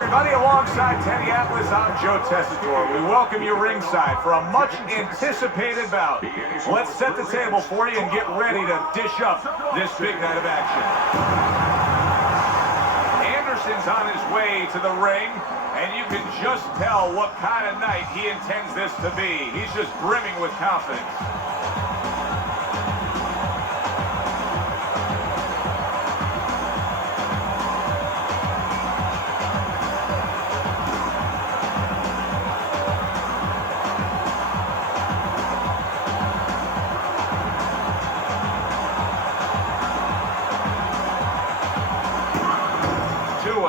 Everybody, alongside Teddy Atlas, I'm Joe Tessitore. We welcome you ringside for a much-anticipated bout. Let's set the table for you and get ready to dish up this big night of action. Anderson's on his way to the ring, and you can just tell what kind of night he intends this to be. He's just brimming with confidence.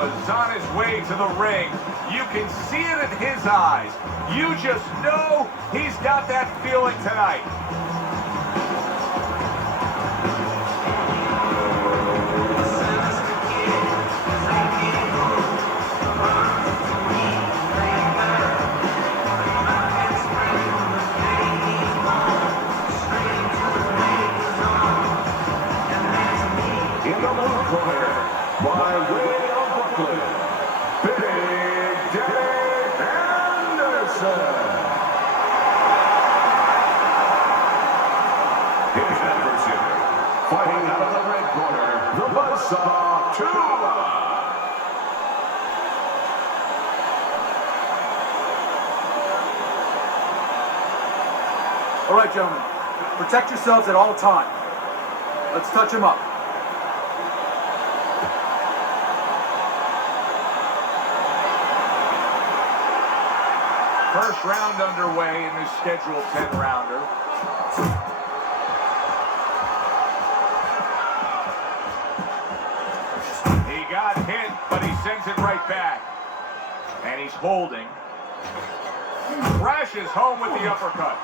Is on his way to the ring. You can see it in his eyes. You just know he's got that feeling tonight. In the blue corner, by way of Brooklyn, Big Dave Anderson. His adversary, fighting out of the red corner, the Buzzsaw Tua. All right, gentlemen, protect yourselves at all times. Let's touch him up. First round underway in this scheduled 10-rounder. He got hit, but he sends it right back. And he's holding. Crashes home with the uppercut.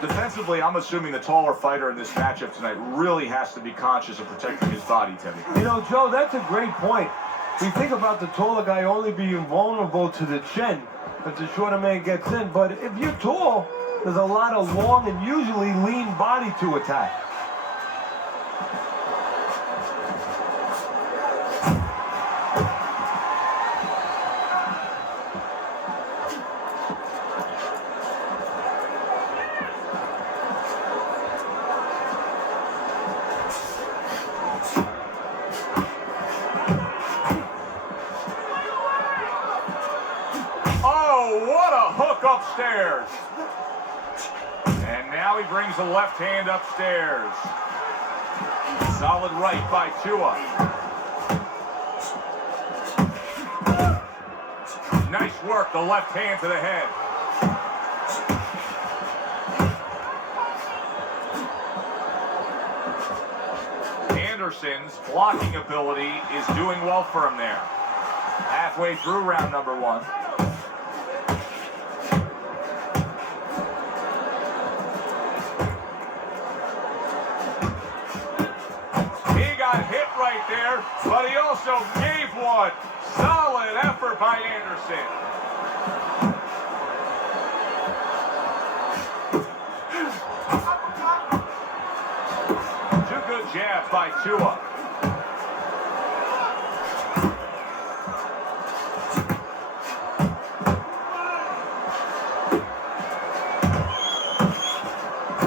Defensively, I'm assuming the taller fighter in this matchup tonight really has to be conscious of protecting his body, Teddy. You know, Joe, that's a great point. We think about the taller guy only being vulnerable to the chin if the shorter man gets in. But if you're tall, there's a lot of long and usually lean body to attack. What a hook upstairs. And now he brings the left hand upstairs. Solid right by Tua. Nice work, the left hand to the head. Anderson's blocking ability is doing well for him there. Halfway through round number one. Hit right there, but he also gave one. Solid effort by Anderson. Two good jabs by Tua.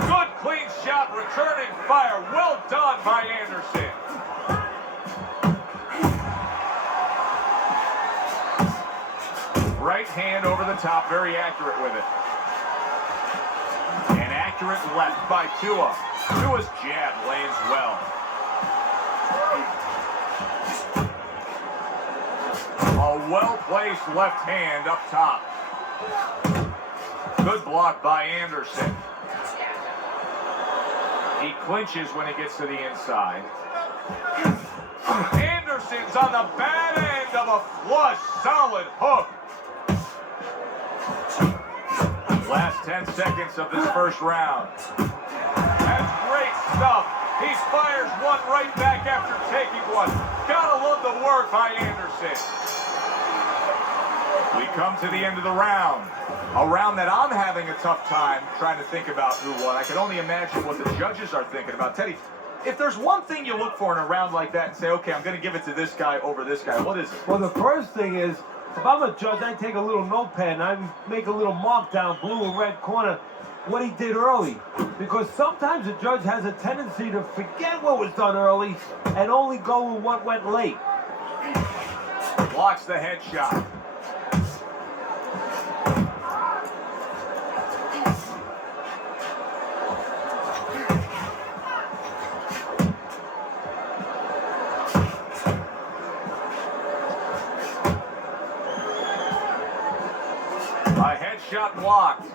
Good clean shot, returning fire. Well done by Anderson. Right hand over the top, very accurate with it. An accurate left by Tua. Tua's jab lands well. A well-placed left hand up top. Good block by Anderson. He clinches when he gets to the inside. Anderson's on the bad end of a flush, solid hook. Last 10 seconds of this first round. That's great stuff. He fires one right back after taking one. Gotta love the work by Anderson. We come to the end of the round. A round that I'm having a tough time trying to think about who won. I can only imagine what the judges are thinking about. Teddy, If there's one thing you look for in a round like that and say, okay, I'm going to give it to this guy over this guy, what is it? Well, the first thing is, if I'm a judge, I take a little notepad and I make a little mark down blue and red corner what he did early. Because sometimes a judge has a tendency to forget what was done early and only go with what went late. Blocks the headshot. A headshot blocked.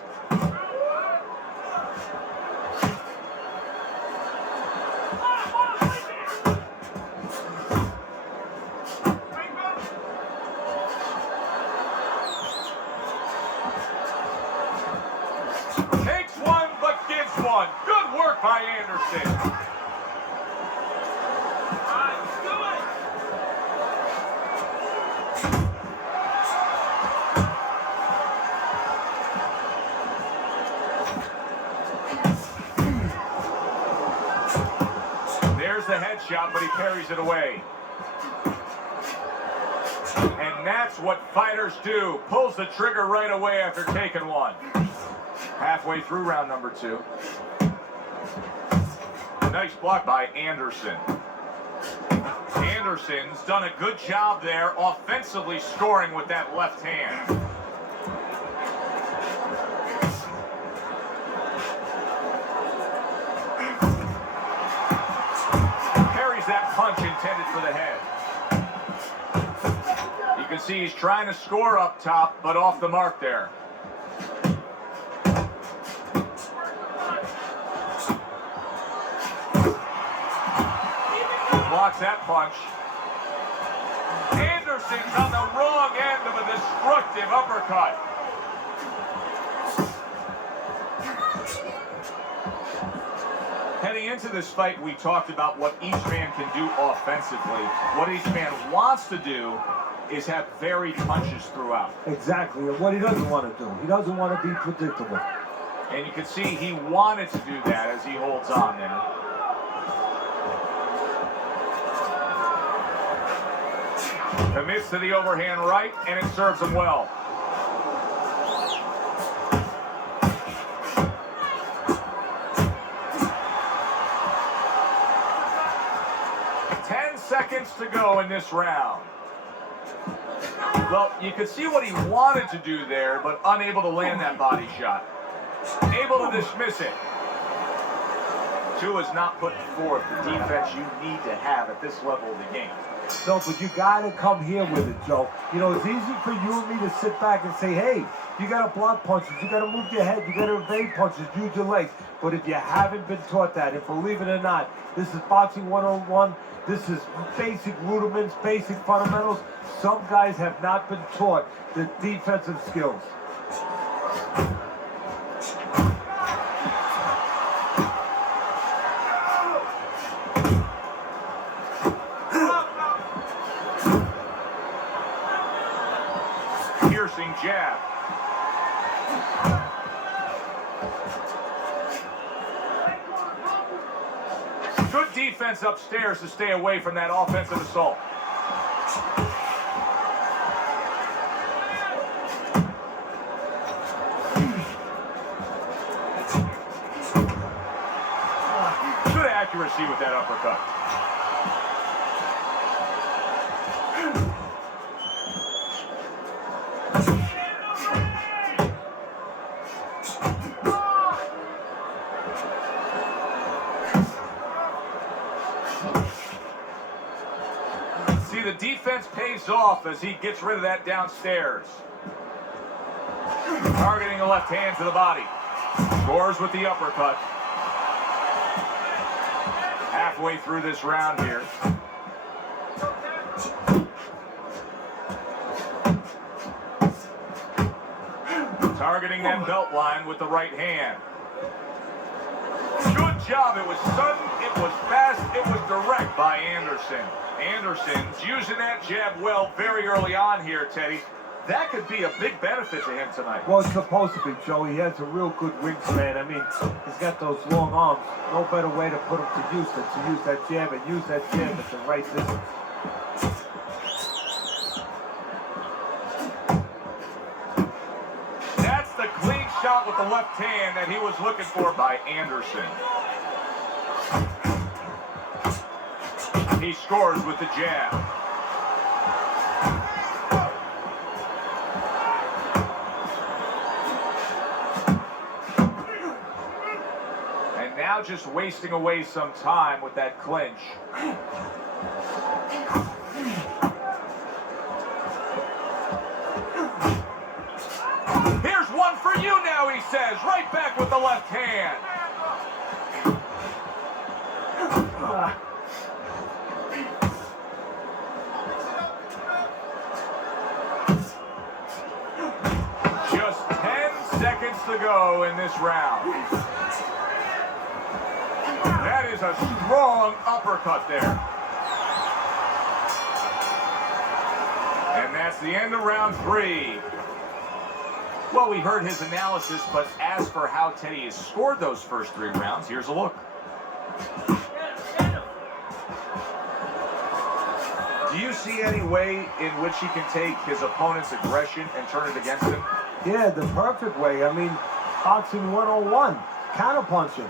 Takes one, but gives one. Good work by Anderson. There's the headshot, but he parries it away. And that's what fighters do. Pulls the trigger right away after taking one. Halfway through round number 2. Nice block by Anderson. Anderson's done a good job there offensively scoring with that left hand. Carries that punch intended for the head. You can see he's trying to score up top, but off the mark there. Blocks that punch. Anderson's on the wrong end of a destructive uppercut. Heading into this fight, we talked about what each man can do offensively. What each man wants to do is have varied punches throughout. Exactly, and what he doesn't want to do. He doesn't want to be predictable. And you can see he wanted to do that as he holds on there. Commits to the overhand right, and it serves him well. Seconds to go in this round. Well, you could see what he wanted to do there, but unable to land that body shot. Able to dismiss it. Two is not putting forth the defense you need to have at this level of the game. No, but you got to come here with it, Joe. You know, it's easy for you and me to sit back and say, hey, you got to block punches, you got to move your head, you got to evade punches, use your legs. But if you haven't been taught that, and believe it or not, this is boxing 101. This is basic rudiments, basic fundamentals. Some guys have not been taught the defensive skills. Piercing jab. Good defense upstairs to stay away from that offensive assault. Good accuracy with that uppercut. See, the defense pays off as he gets rid of that downstairs. Targeting the left hand to the body. Scores with the uppercut. Halfway through this round here. Targeting that belt line with the right hand. Good job. It was sudden, it was fast, it was direct by Anderson. Anderson's using that jab well very early on here, Teddy. that could be a big benefit to him tonight. Well, it's supposed to be, Joe. He has a real good wingspan. I mean, he's got those long arms. No better way to put him to use than to use that jab and use that jab at the right distance. That's the clean shot with the left hand that he was looking for by Anderson. He scores with the jab. And now just wasting away some time with that clinch. Here's one for you now, he says, right back with the left hand. Just 10 seconds to go in this round. That is a strong uppercut there. And that's the end of round 3. Well, we heard his analysis, but as for how Teddy has scored those first 3 rounds, here's a look. Do you see any way in which he can take his opponent's aggression and turn it against him? Yeah, the perfect way. I mean, boxing 101, counterpunching.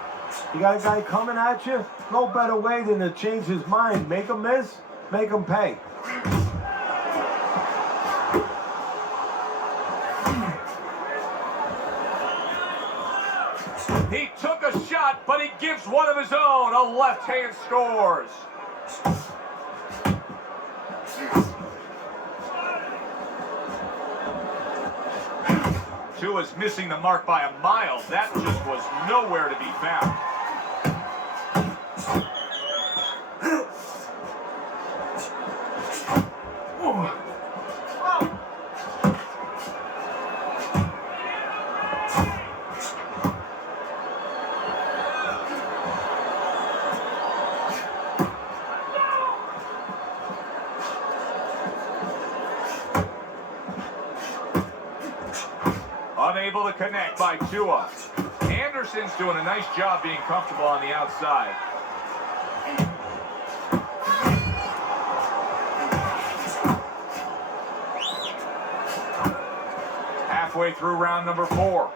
You got a guy coming at you, no better way than to change his mind. Make him miss, make him pay. He took a shot, but he gives one of his own. A left hand scores. Tua's missing the mark by a mile. That just was nowhere to be found. Unable to connect by Tua. Anderson's doing a nice job being comfortable on the outside. Halfway through round number 4.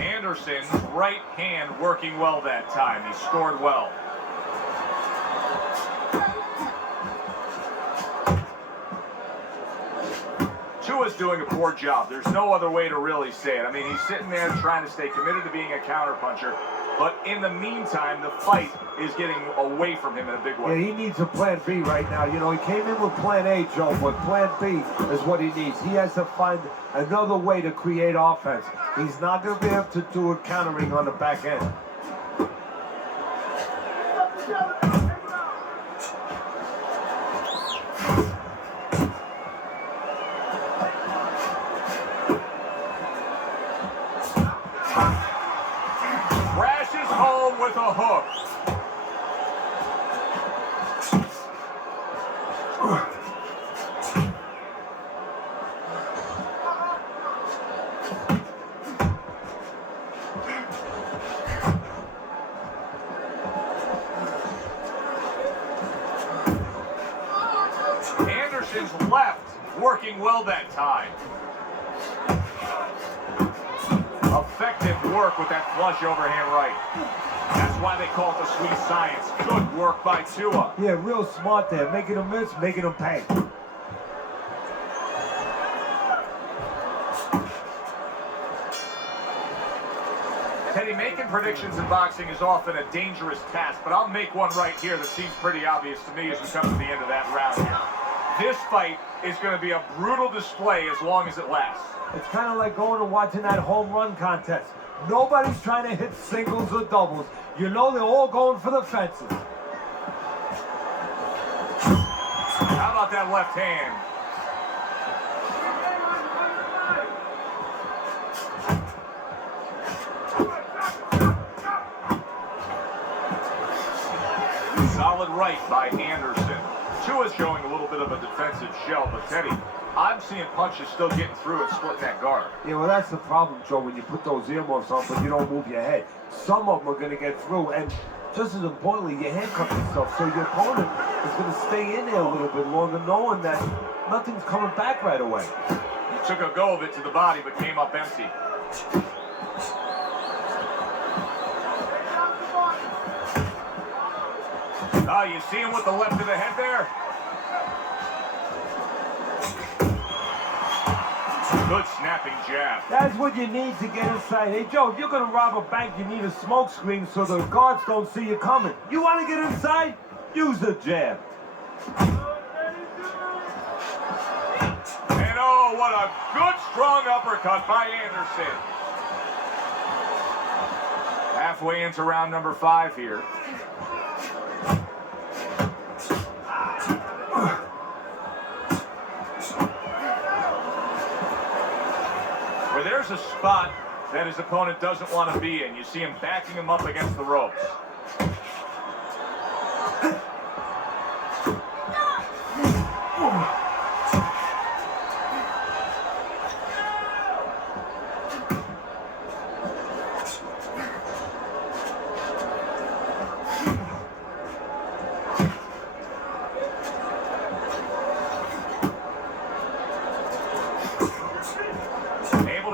Anderson's right hand working well that time. He scored well. Tua's doing a poor job. There's no other way to really say it. I mean, he's sitting there trying to stay committed to being a counterpuncher, but in the meantime, the fight is getting away from him in a big way. Yeah, he needs a plan B right now. You know, he came in with plan A, Joe, but plan B is what he needs. He has to find another way to create offense. He's not going to be able to do it countering on the back end. Crashes home with a hook. Anderson's left working well that time. Effective work with that flush overhand right. That's why they call it the sweet science. Good work by Tua. Yeah, real smart there. Making him miss, making him pay. Teddy, making predictions in boxing is often a dangerous task, but I'll make one right here that seems pretty obvious to me as we come to the end of that round here. This fight is going to be a brutal display as long as it lasts. It's kind of like going and watching that home run contest. Nobody's trying to hit singles or doubles. You know they're all going for the fences. How about that left hand? Solid right by Anderson. Tua's showing a little bit of a defensive shell, but Teddy I'm seeing punches still getting through and splitting that guard. Yeah, well, that's the problem, Joe, when you put those earmuffs on, but you don't move your head. Some of them are going to get through, and just as importantly, you handcuff yourself, so your opponent is going to stay in there a little bit longer, knowing that nothing's coming back right away. He took a go of it to the body, but came up empty. Oh, you see him with the left of the head there? Good snapping jab. That's what you need to get inside. Hey, Joe, if you're going to rob a bank, you need a smoke screen so the guards don't see you coming. You want to get inside? Use the jab. And oh, what a good, strong uppercut by Anderson. Halfway into round number 5 here. Where there's a spot that his opponent doesn't want to be in. You see him backing him up against the ropes.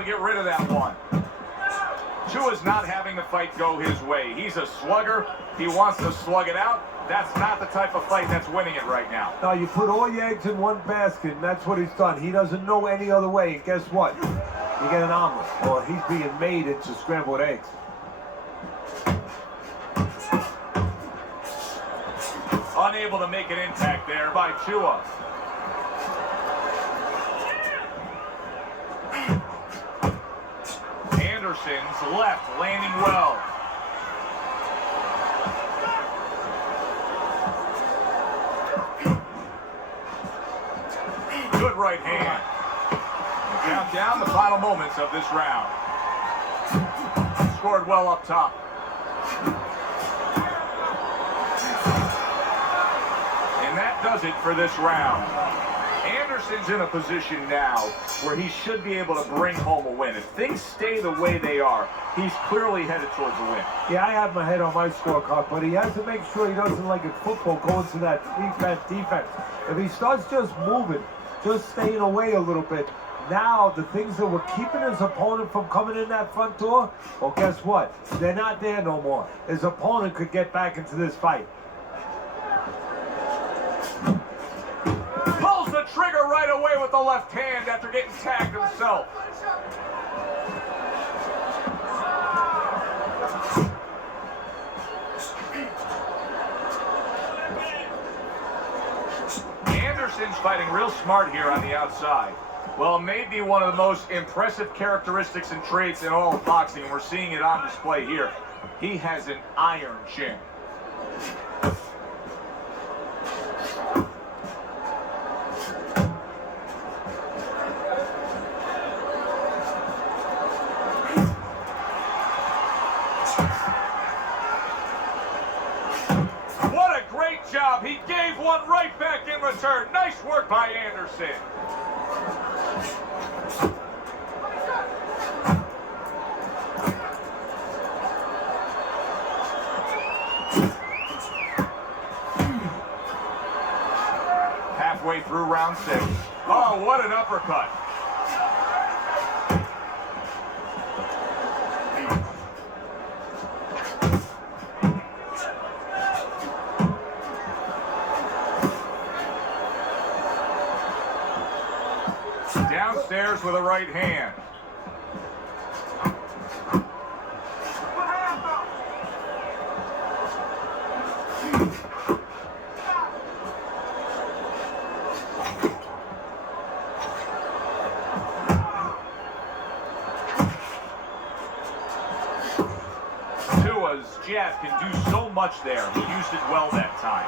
Get rid of that one. Chua's not having the fight go his way. He's a slugger. He wants to slug it out. That's not the type of fight that's winning it right now. No, you put all your eggs in one basket, and that's what he's done. He doesn't know any other way, and guess what? You get an omelet, or he's being made into scrambled eggs. Unable to make an impact there by Chua. Anderson's left landing well. Good right hand. Count down the final moments of this round. Scored well up top. And that does it for this round. Anderson's in a position now where he should be able to bring home a win. If things stay the way they are, he's clearly headed towards a win. Yeah, I have my head on my scorecard, but he has to make sure he doesn't, like in football, go into that defense. If he starts just moving, just staying away a little bit, now the things that were keeping his opponent from coming in that front door, well, guess what? They're not there no more. His opponent could get back into this fight. Pulls the trigger right away with the left hand after getting tagged himself. Anderson's fighting real smart here on the outside. Well, maybe one of the most impressive characteristics and traits in all of boxing, and we're seeing it on display here. He has an iron chin. Job. He gave one right back in return. Nice work by Anderson. Halfway through round 6. Oh, what an uppercut. Downstairs with a right hand. Chua's jab can do so much there. He used it well that time.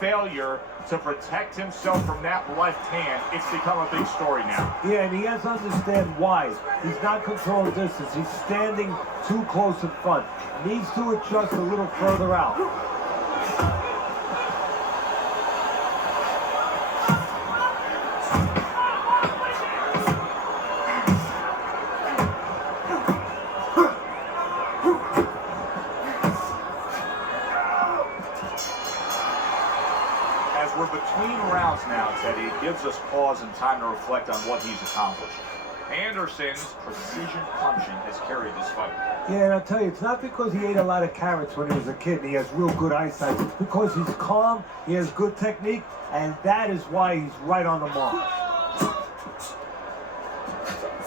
failure to protect himself from that left hand, it's become a big story now. Yeah, and he has to understand why. He's not controlling distance. He's standing too close in front. Needs to adjust a little further out. As we're between rounds now, Teddy, it gives us pause and time to reflect on what he's accomplished. Anderson's precision punching has carried this fight. Yeah, and I'll tell you, it's not because he ate a lot of carrots when he was a kid and he has real good eyesight. It's because he's calm, he has good technique, and that is why he's right on the mark.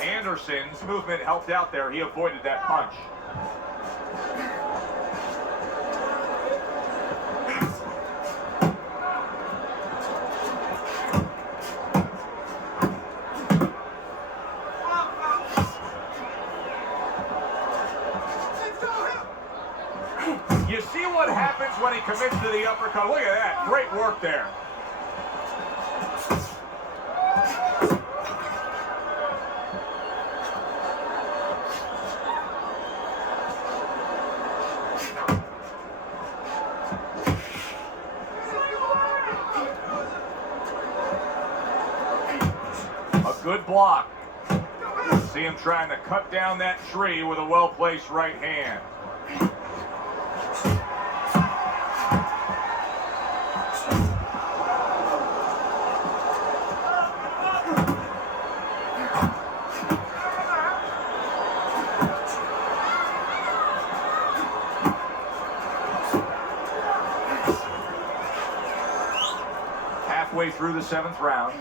Anderson's movement helped out there. He avoided that punch. You see what happens when he commits to the uppercut. Look at that. Great work there. A good block. See him trying to cut down that tree with a well-placed right hand. Halfway through the 7th round.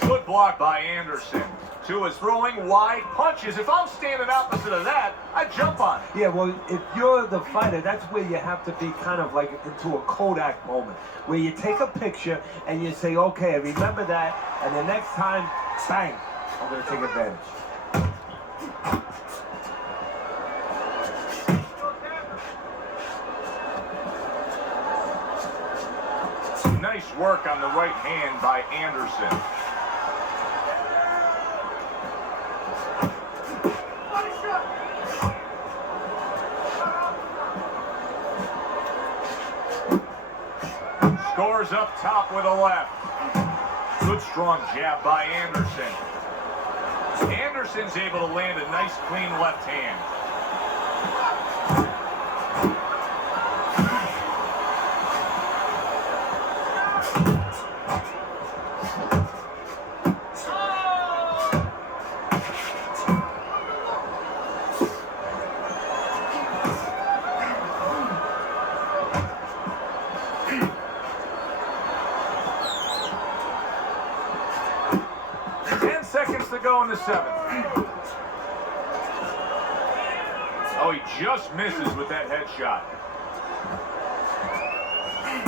Good block by Anderson. To his throwing wide punches. If I'm standing opposite of that, I jump on it. Yeah, well, if you're the fighter, that's where you have to be kind of like into a Kodak moment, where you take a picture and you say, okay, remember that, and the next time, bang, I'm going to take advantage. Nice work on the right hand by Anderson. Scores up top with a left. Good strong jab by Anderson. Anderson's able to land a nice clean left hand. Seconds to go in the 7th. Oh, he just misses with that headshot.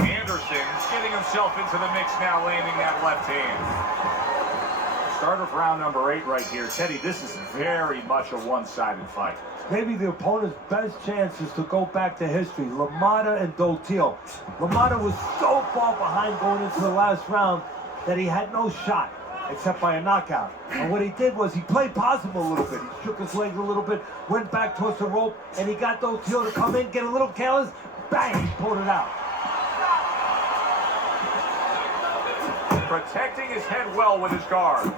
Anderson's getting himself into the mix now, landing that left hand. Start of round number 8 right here. Teddy, this is very much a one-sided fight. Maybe the opponent's best chance is to go back to history. LaMotta and Dotil. LaMotta was so far behind going into the last round that he had no shot, except by a knockout. And what he did was he played possible a little bit. He shook his leg a little bit, went back towards the rope, and he got Dotil to come in, get a little careless, bang, he pulled it out. Protecting his head well with his guard.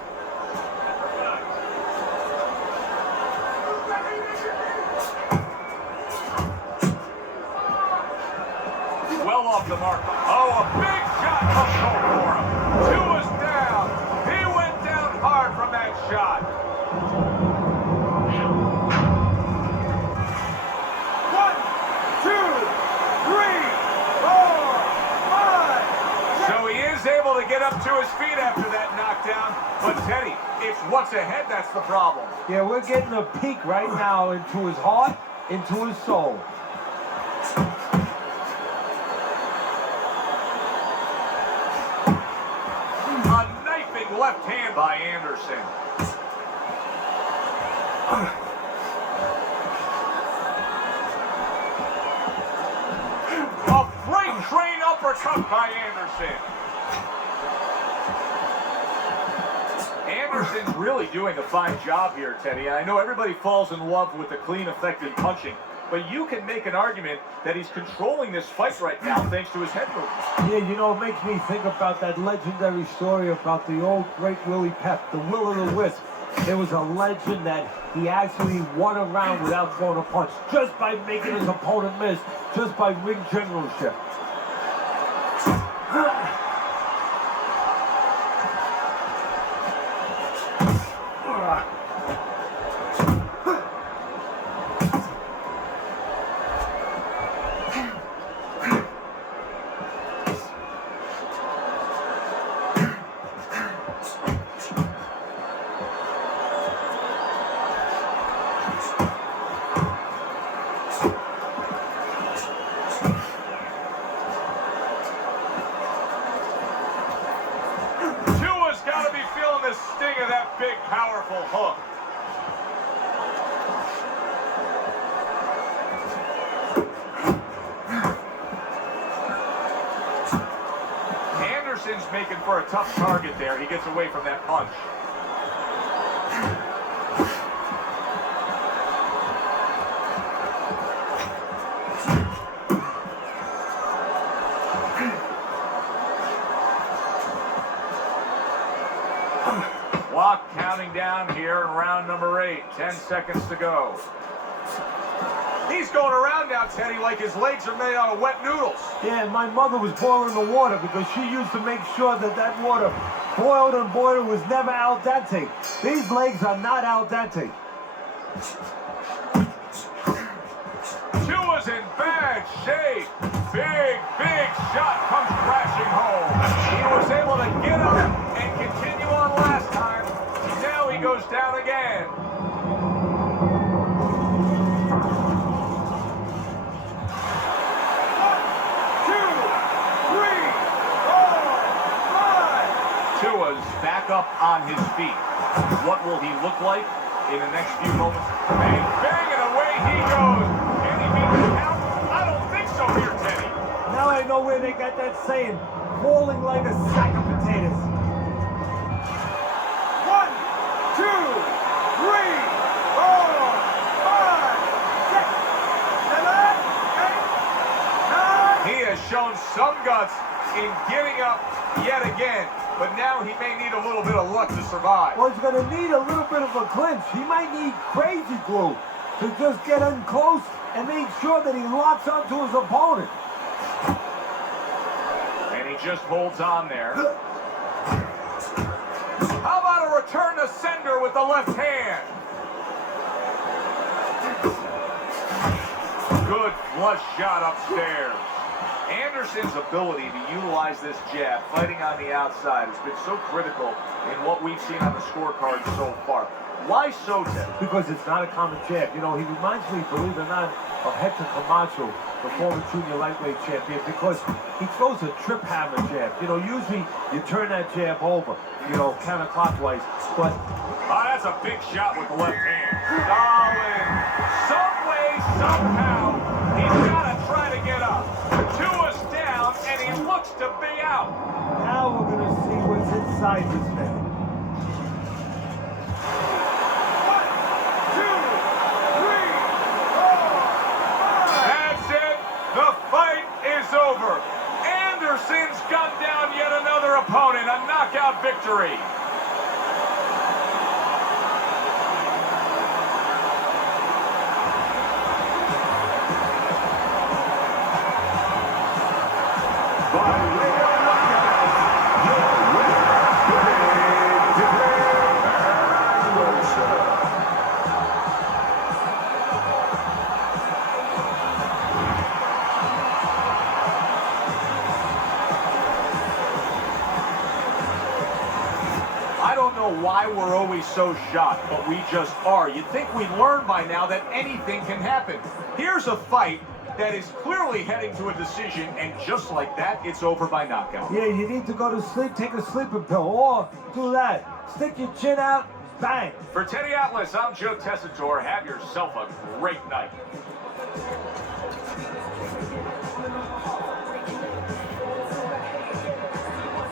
Well off the mark. Oh, a big shot comes home for him. 2 is down. He went down hard from that shot. 1, 2, 3, 4, 5. So he is able to get up to his feet after that knockdown. But Teddy, it's what's ahead that's the problem. Yeah, we're getting a peek right now into his heart, into his soul. Left hand by Anderson. uppercut by Anderson. Anderson's really doing a fine job here, Teddy. I know everybody falls in love with the clean, effective punching, but you can make an argument that he's controlling this fight right now thanks to his head movement. Yeah, you know, it makes me think about that legendary story about the old great Willie Pep, the Will o' the Wisp. There was a legend that he actually won a round without throwing a punch, just by making his opponent miss, just by ring generalship. The sting of that big, powerful hook. Anderson's making for a tough target there. He gets away from that punch. Clock counting down here in round number 8. 10 seconds to go. He's going around now, Teddy, like his legs are made out of wet noodles. Yeah, and my mother was boiling the water because she used to make sure that that water boiled and boiled was never al dente. These legs are not al dente. Tua's in bad shape. Big shot comes crashing home. He was able to get up and continue on last time. Now he goes down again. Tua's back up on his feet. What will he look like in the next few moments? Bang, bang, and away he goes. Can he beat the count? I don't think so here, Teddy. Now I know where they got that saying, falling like a sack of potatoes. 1, 2, 3, 4, 5, 6, 7, 8, 9. He has shown some guts in getting up yet again, but now he may need a little bit of luck to survive. Well, he's going to need a little bit of a clinch. He might need crazy glue to just get in close and make sure that he locks onto his opponent. And he just holds on there. How about a return to sender with the left hand? Good flush shot upstairs. Anderson's ability to utilize this jab, fighting on the outside, has been so critical in what we've seen on the scorecard so far. Why so, Ted? Because it's not a common jab. You know, he reminds me, believe it or not, of Hector Camacho, the former junior lightweight champion, because he throws a trip hammer jab. You know, usually you turn that jab over, you know, counterclockwise, but... Oh, that's a big shot with the left hand. Solid. Some way, somehow, he's got to try to get up. Tua's down, and he looks to be out. Now we're going to see what's inside this man. 1, 2, 3, 4, 5. That's it. The fight is over. Anderson's gunned down yet another opponent. A knockout victory. I don't know why we're always so shocked, but we just are. You'd think we'd learn by now that anything can happen. Here's a fight that is clearly heading to a decision, and just like that, it's over by knockout. Yeah, you need to go to sleep, take a sleeping pill, or do that. Stick your chin out, bang. For Teddy Atlas, I'm Joe Tessitore. Have yourself a great night.